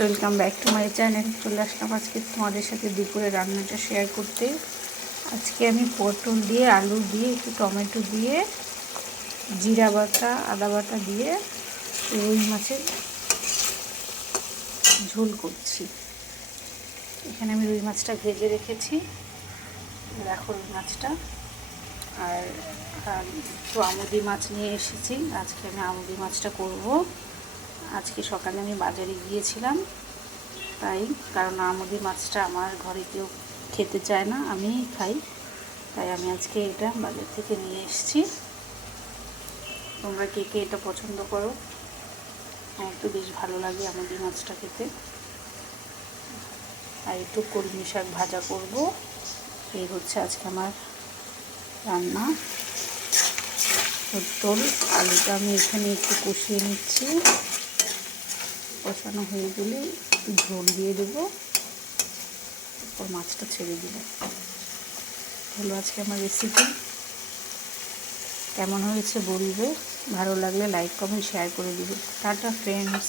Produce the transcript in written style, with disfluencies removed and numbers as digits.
Welcome back to my channel. চলে আসলাম আজকে তোমাদের সাথে দুপুরে রান্নাটা শেয়ার করতে। আজকে আমি পটল দিয়ে, আলু দিয়ে, একটু টমেটো দিয়ে, জিরা বাটা, আদা বাটা দিয়ে রুই মাছের ঝোল করছি। এখানে আমি রুই মাছটা ভেজে রেখেছি, দেখো রুই মাছটা। আর একটু আমুদি মাছ নিয়ে এসেছি, আজকে আমি আমুদি মাছটা করব। আজকে সকালে আমি বাজারে গিয়েছিলাম, তাই কারণ আমুদি মাছটা আমার ঘরে কেউ খেতে চায় না, আমিই খাই, তাই আমি আজকে এটা বাজার থেকে নিয়ে এসেছি। তোমরা কে কে এটা পছন্দ করো? আমার তো বেশ ভালো লাগে আমুদি মাছটা খেতে। আর একটু কলমি শাক ভাজা করব। এই হচ্ছে আজকে আমার রান্না। পটল আলুটা আমি এখানে একটু কষিয়ে নিচ্ছি, কষানো হয়ে গেলে একটু ঝোল দিয়ে দেবো, তারপর মাছটা ছেড়ে দেবো। হলো আজকে আমার রেসিপি। কেমন হয়েছে বলবে, ভালো লাগলে লাইক কমেন্ট শেয়ার করে দিবে। Tata friends.